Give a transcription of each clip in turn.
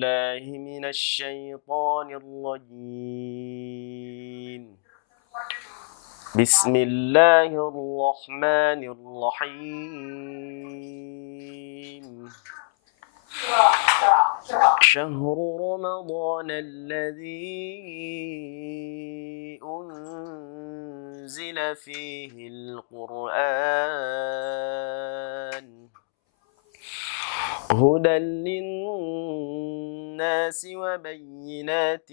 بالله من الشيطان الرجيم بسم الله الرحمن الرحيم شهر رمضان الذي أنزل فيه القرآن هدى للناس وبينات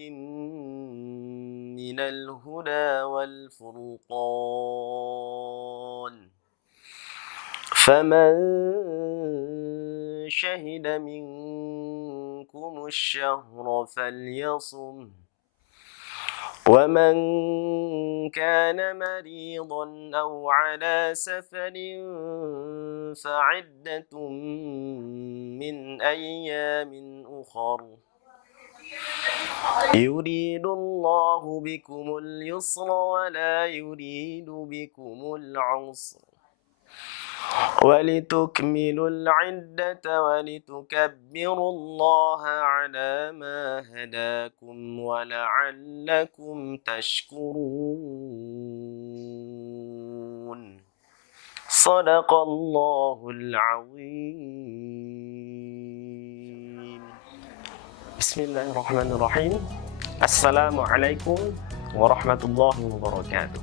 من الهدى والفرقان فمن شهد منكم الشهر فليصم ومن كان مريضا أو على سفر فعدة من أيام أخر يريد الله بكم اليسر ولا يريد بكم العسر ولتكملوا العدة ولتكبروا الله على ما هداكم ولعلكم تشكرون صدق الله العظيم بسم الله الرحمن الرحيم السلام عليكم ورحمة الله وبركاته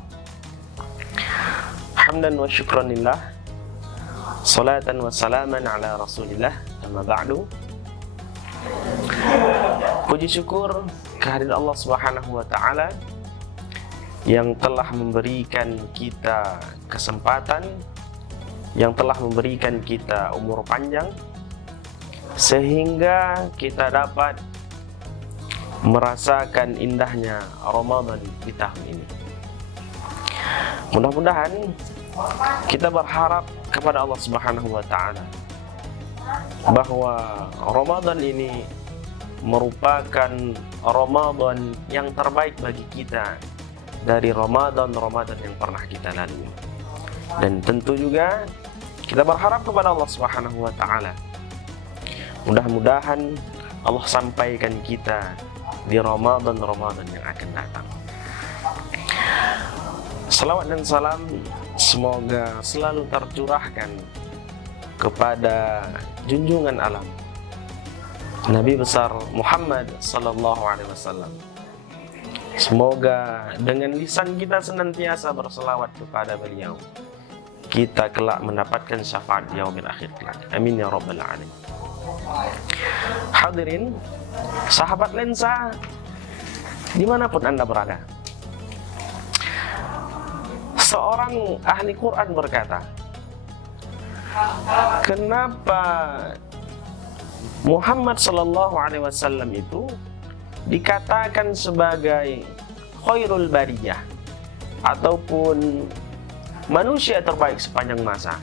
حمدا وشكرا لله salatan wa salaman ala rasulillah amma ba'du. Puji syukur kehadirat Allah Subhanahu wa taala yang telah memberikan kita kesempatan, yang telah memberikan kita umur panjang sehingga kita dapat merasakan indahnya Ramadan di tahun ini. Mudah-mudahan kita berharap kepada Allah Subhanahu wa taala bahwa Ramadan ini merupakan Ramadan yang terbaik bagi kita dari Ramadan-Ramadan yang pernah kita lalui. Dan tentu juga kita berharap kepada Allah Subhanahu wa taala mudah-mudahan Allah sampaikan kita di Ramadan-Ramadan yang akan datang. Salawat dan salam semoga selalu tercurahkan kepada junjungan alam Nabi besar Muhammad sallallahu alaihi wasallam. Semoga dengan lisan kita senantiasa berselawat kepada beliau, kita kelak mendapatkan syafaat di yaumil akhir kelak. Amin ya rabbal alamin. Hadirin, sahabat lensa dimanapun Anda berada, seorang ahli Quran berkata, kenapa Muhammad sallallahu alaihi wasallam itu dikatakan sebagai khairul bariyah ataupun manusia terbaik sepanjang masa?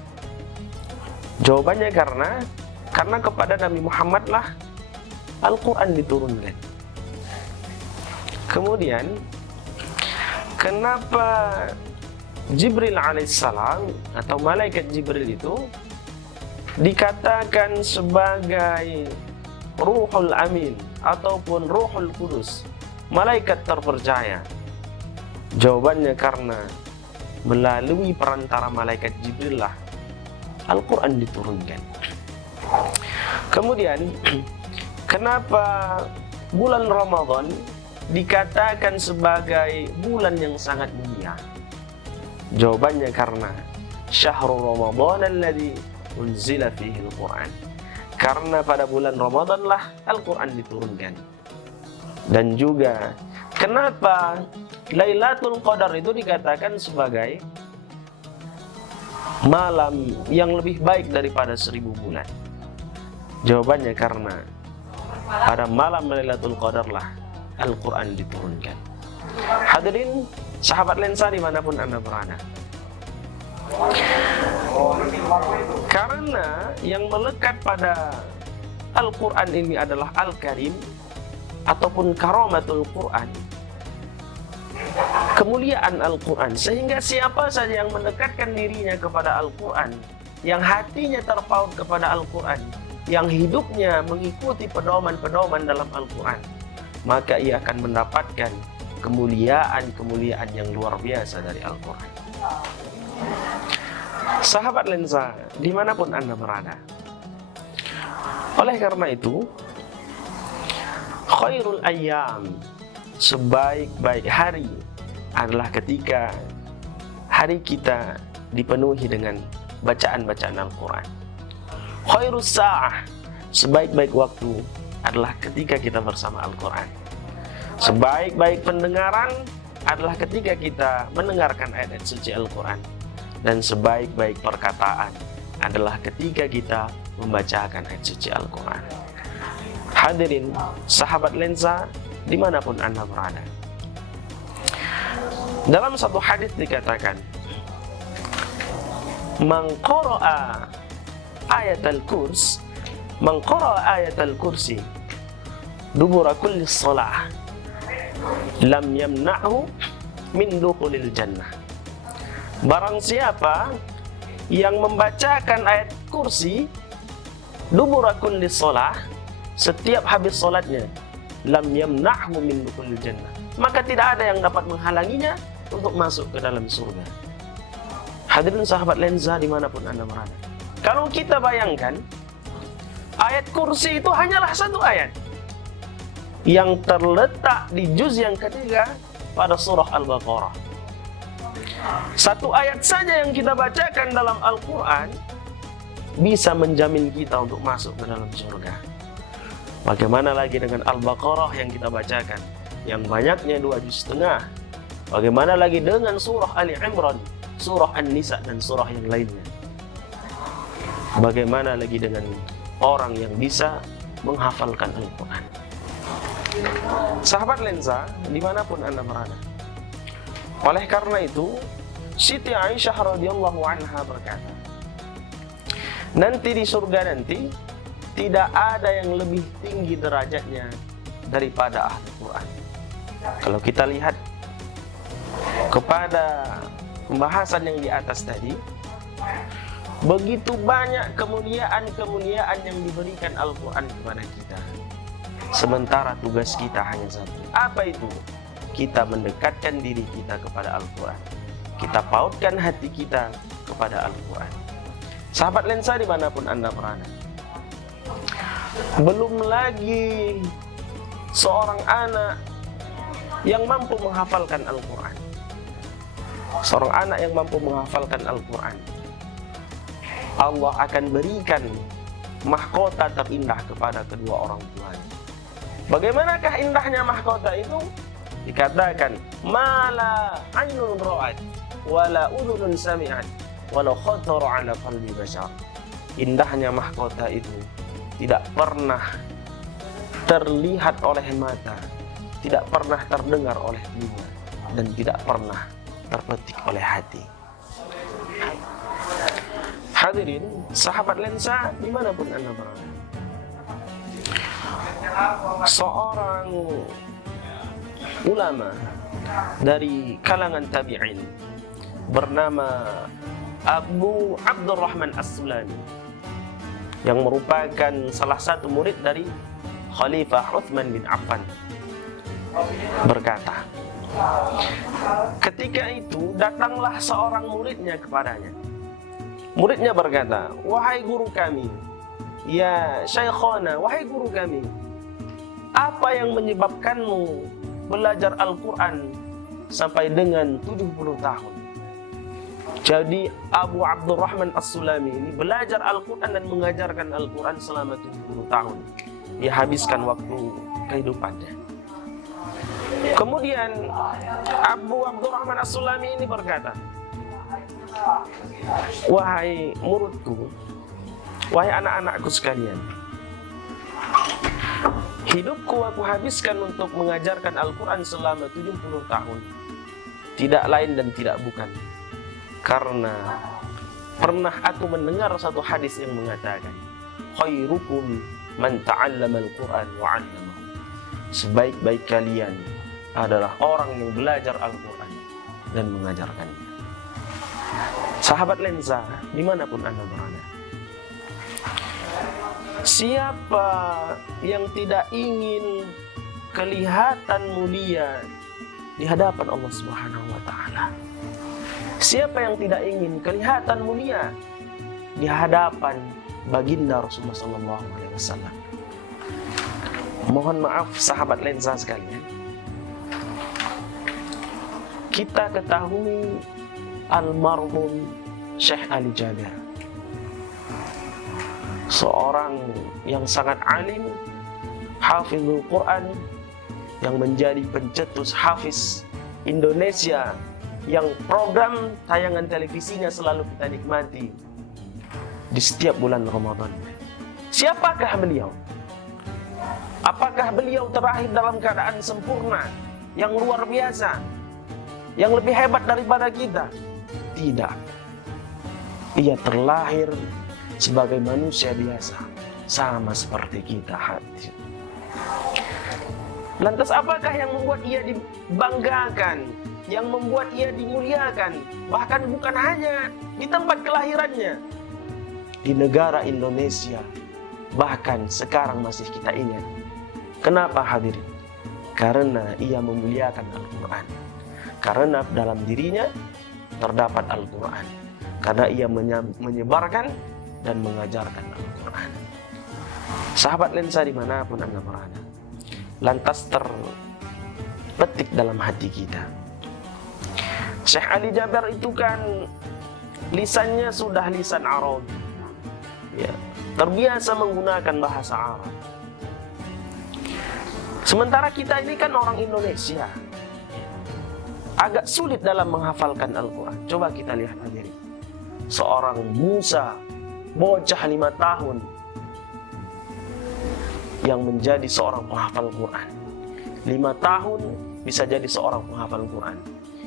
Jawabannya karena kepada Nabi Muhammad lah Al-Quran diturunkan. Kemudian kenapa Jibril alaihissalam atau malaikat Jibril itu dikatakan sebagai Ruhul Amin ataupun Ruhul Kudus, malaikat terpercaya? Jawabannya karena melalui perantara malaikat Jibril lah Al-Quran diturunkan. Kemudian kenapa bulan Ramadan dikatakan sebagai bulan yang sangat mulia? Jawabannya karena syahrul Ramadan alladzi unzila fihi al-Quran. Karena pada bulan Ramadan lah Al-Quran diturunkan. Dan juga kenapa Lailatul Qadar itu dikatakan sebagai malam yang lebih baik daripada 1000 bulan? Jawabannya karena pada malam Lailatul Qadar lah Al-Quran diturunkan. Hadirin sahabat lensa dimanapun Anda berada, karena yang melekat pada Al-Quran ini adalah Al-Karim ataupun karamatul Quran, kemuliaan Al-Quran, sehingga siapa saja yang mendekatkan dirinya kepada Al-Quran, yang hatinya terpaut kepada Al-Quran, yang hidupnya mengikuti pedoman-pedoman dalam Al-Quran, maka ia akan mendapatkan kemuliaan-kemuliaan yang luar biasa dari Al-Quran. Sahabat lensa, dimanapun Anda berada, oleh karena itu, khairul ayyam, sebaik-baik hari adalah ketika hari kita dipenuhi dengan bacaan-bacaan Al-Quran. Khairus sa'ah, sebaik-baik waktu adalah ketika kita bersama Al-Quran. Sebaik-baik pendengaran adalah ketika kita mendengarkan ayat-ayat suci Al-Quran. Dan sebaik-baik perkataan adalah ketika kita membacakan ayat suci Al-Quran. Hadirin sahabat lensa, dimanapun Anda berada, dalam satu hadis dikatakan, man qara'a ayatal kurs, man qara'a ayatal kursi dubura kulli shalah lam yamna'hu min dukhulil jannah. Barang siapa yang membacakan ayat kursi dubura kulli shalah, setiap habis salatnya, lam yamna'hu min dukhulil jannah, maka tidak ada yang dapat menghalanginya untuk masuk ke dalam surga. Hadirin sahabat lensa dimanapun Anda berada, kalau kita bayangkan, ayat kursi itu hanyalah satu ayat yang terletak di juz yang ketiga pada surah Al-Baqarah. Satu ayat saja yang kita bacakan dalam Al-Quran bisa menjamin kita untuk masuk ke dalam surga. Bagaimana lagi dengan Al-Baqarah yang kita bacakan, yang banyaknya 2,5 juz. Bagaimana lagi dengan surah Ali Imran, surah An-Nisa, dan surah yang lainnya. Bagaimana lagi dengan orang yang bisa menghafalkan Al-Quran. Sahabat lensa, dimanapun Anda berada, oleh karena itu, Siti Aisyah radhiyallahu anha berkata, nanti di surga nanti tidak ada yang lebih tinggi derajatnya daripada ahli Quran. Kalau kita lihat kepada pembahasan yang di atas tadi, begitu banyak kemuliaan-kemuliaan yang diberikan Al-Quran kepada kita. Sementara tugas kita hanya satu. Apa itu? Kita mendekatkan diri kita kepada Al-Quran. Kita pautkan hati kita kepada Al-Quran. Sahabat lensa dimanapun Anda berada, belum lagi seorang anak yang mampu menghafalkan Al-Quran. Seorang anak yang mampu menghafalkan Al-Quran, Allah akan berikan mahkota terindah kepada kedua orang tuanya. Bagaimanakah indahnya mahkota itu? Dikatakan, mala ainun ra'at wala udhunun sami'at walau khatara ala qalbi bashar. Indahnya mahkota itu tidak pernah terlihat oleh mata, tidak pernah terdengar oleh telinga, dan tidak pernah terpetik oleh hati. Hadirin sahabat lensa dimanapun Anda berada, seorang ulama dari kalangan tabi'in bernama Abu Abdurrahman As-Sulami, yang merupakan salah satu murid dari Khalifah Uthman bin Affan, berkata, ketika itu datanglah seorang muridnya kepadanya. Muridnya berkata, wahai guru kami, ya Syekhana, wahai guru kami, apa yang menyebabkanmu belajar Al-Quran sampai dengan 70 tahun? Jadi Abu Abdurrahman As-Sulami ini belajar Al-Quran dan mengajarkan Al-Quran selama 70 tahun. Dia habiskan waktu kehidupannya. Kemudian Abu Abdurrahman As-Sulami ini berkata, wahai muridku, wahai anak-anakku sekalian, hidupku aku habiskan untuk mengajarkan Al-Quran selama 70 tahun. Tidak lain dan tidak bukan karena pernah aku mendengar satu hadis yang mengatakan, khairukum man ta'allama al-Quran wa 'allamahu. Sebaik-baik kalian adalah orang yang belajar Al-Quran dan mengajarkannya. Sahabat lensa dimanapun Anda berada, Siapa yang tidak ingin kelihatan mulia di hadapan Allah Subhanahu wa taala? Siapa yang tidak ingin kelihatan mulia di hadapan baginda Rasulullah sallallahu alaihi wasallam? Mohon maaf sahabat lensa sekalian, kita ketahui almarhum Syekh Ali Jabir, seorang yang sangat alim, hafizul Quran, yang menjadi pencetus hafiz Indonesia, yang program tayangan televisinya selalu kita nikmati di setiap bulan Ramadan. Siapakah beliau? Apakah beliau terlahir dalam keadaan sempurna, yang luar biasa, yang lebih hebat daripada kita? Tidak. Ia terlahir sebagai manusia biasa, sama seperti kita hadir. Lantas apakah yang membuat ia dibanggakan, yang membuat ia dimuliakan? Bahkan bukan hanya di tempat kelahirannya, di negara Indonesia, bahkan sekarang masih kita ingat. Kenapa hadirin? Karena ia memuliakan Al-Quran. Karena dalam dirinya terdapat Al-Quran. Karena ia menyebarkan dan mengajarkan Al-Quran. Sahabat lensa dimanapun Anda berada, lantas terpetik dalam hati kita, Syekh Ali Jabir itu kan lisannya sudah lisan Arab, ya, terbiasa menggunakan bahasa Arab. Sementara kita ini kan orang Indonesia, agak sulit dalam menghafalkan Al-Quran. Coba kita lihat hadirin, seorang Musa, bocah 5 tahun, yang menjadi seorang penghafal Quran. 5 tahun bisa jadi seorang penghafal Quran.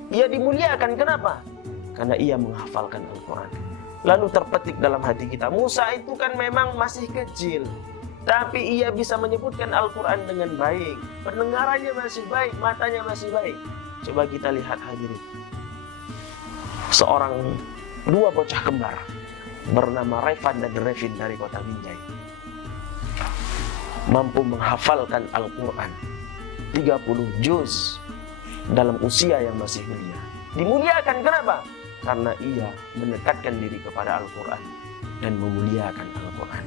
Ia dimuliakan, kenapa? Karena ia menghafalkan Al-Quran. Lalu terpetik dalam hati kita, Musa itu kan memang masih kecil, tapi ia bisa menyebutkan Al-Quran dengan baik. Pendengarannya masih baik, matanya masih baik. Coba kita lihat hadirin, seorang 2 bocah kembar bernama Revan dan Revin dari kota Binjai, mampu menghafalkan Al-Quran 30 juz dalam usia yang masih belia. Dimuliakan, kenapa? Karena ia mendekatkan diri kepada Al-Quran dan memuliakan Al-Quran.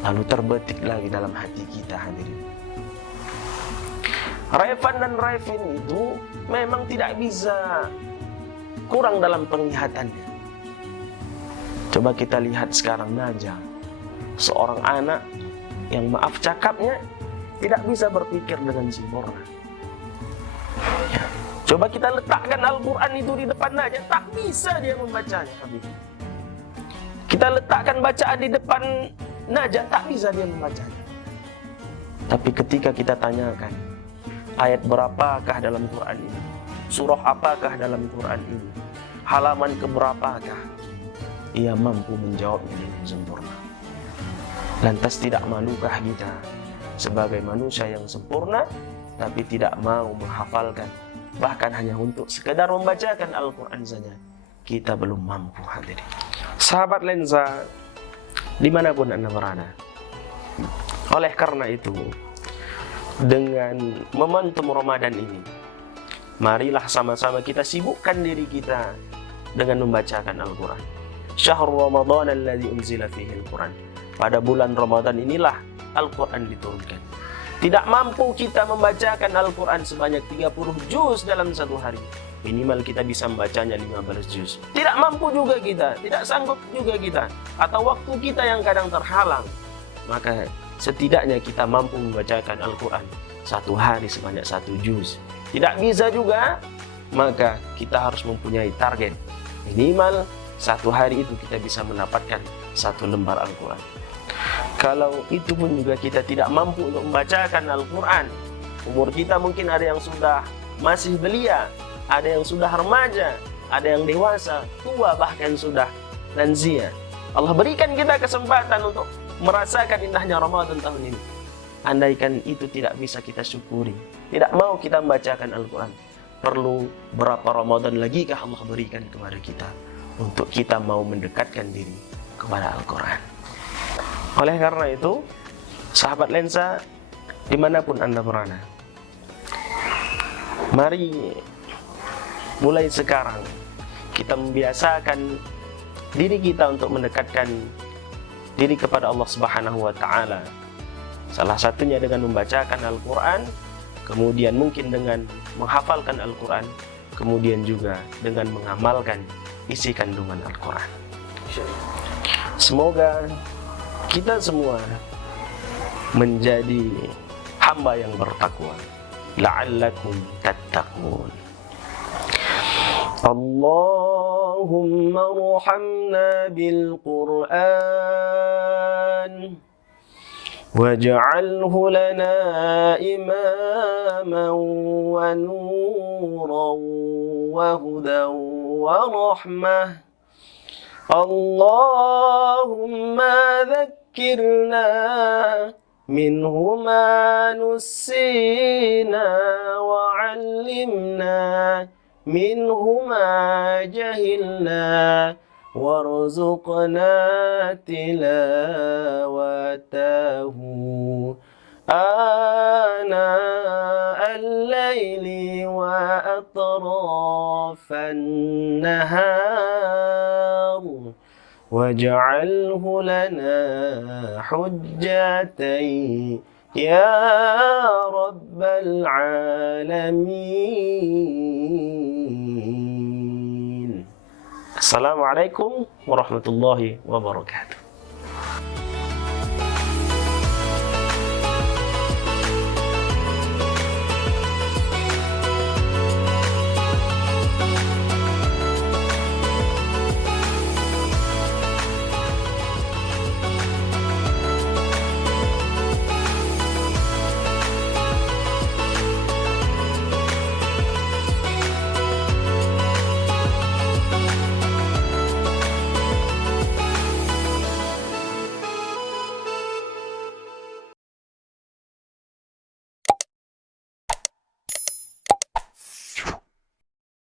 Lalu terbetik lagi dalam hati kita hadirin, Revan dan Revin itu memang tidak bisa kurang dalam penglihatannya. Coba kita lihat sekarang Najah, seorang anak yang maaf cakapnya tidak bisa berpikir dengan sempurna. Ya. Coba kita letakkan Al-Quran itu di depan Najah, tak bisa dia membacanya. Kita letakkan bacaan di depan Najah, tak bisa dia membacanya. Tapi ketika kita tanyakan, ayat berapakah dalam Quran ini? Surah apakah dalam Quran ini? Halaman keberapakah? Ia mampu menjawabnya dengan sempurna. Lantas tidak malukah kita sebagai manusia yang sempurna, tapi tidak mau menghafalkan, bahkan hanya untuk sekedar membacakan Al-Quran saja kita belum mampu hadirin. Sahabat lensa dimanapun Anda berada, oleh karena itu, dengan momentum Ramadan ini, marilah sama-sama kita sibukkan diri kita dengan membacakan Al-Quran. Syahrul Ramadan alladzi unzila fihi Al-Quran. Pada bulan Ramadan inilah Al-Quran diturunkan. Tidak mampu kita membacakan Al-Quran sebanyak 30 juz dalam satu hari, minimal kita bisa membacanya 15 juz. Tidak mampu juga kita, tidak sanggup juga kita, atau waktu kita yang kadang terhalang, maka setidaknya kita mampu membacakan Al-Quran satu hari sebanyak 1 juz. Tidak bisa juga, maka kita harus mempunyai target, minimal satu hari itu kita bisa mendapatkan 1 lembar Al-Quran. Kalau itu pun juga kita tidak mampu untuk membacakan Al-Quran, umur kita mungkin ada yang sudah masih belia, ada yang sudah remaja, ada yang dewasa, tua, bahkan sudah lansia. Allah berikan kita kesempatan untuk merasakan indahnya Ramadan tahun ini. Andaikan itu tidak bisa kita syukuri, tidak mau kita membacakan Al-Quran, perlu berapa Ramadan lagi kah Allah berikan kepada kita untuk kita mau mendekatkan diri kepada Al-Quran? Oleh karena itu, sahabat lensa, dimanapun Anda berada, mari mulai sekarang kita membiasakan diri kita untuk mendekatkan diri kepada Allah Subhanahu wa Ta'ala. Salah satunya dengan membacakan Al-Quran, kemudian mungkin dengan menghafalkan Al-Quran, kemudian juga dengan mengamalkan isi kandungan Al-Quran. Semoga kita semua menjadi hamba yang bertakwa. La'allakum tattaqun. Allahumma arhamna bil Qur'an waj'alhu lana imaman wa nuran wa hudan wa rahmah. Allahumma dhakkirna minhu ma nussina wa 'allimna minhu ma jahilna warzuqna tilawatahu ana al-laili wa atrafan nahar waj'alhu lana hujjatan ya rabbal alamin. Assalamualaikum warahmatullahi wabarakatuh.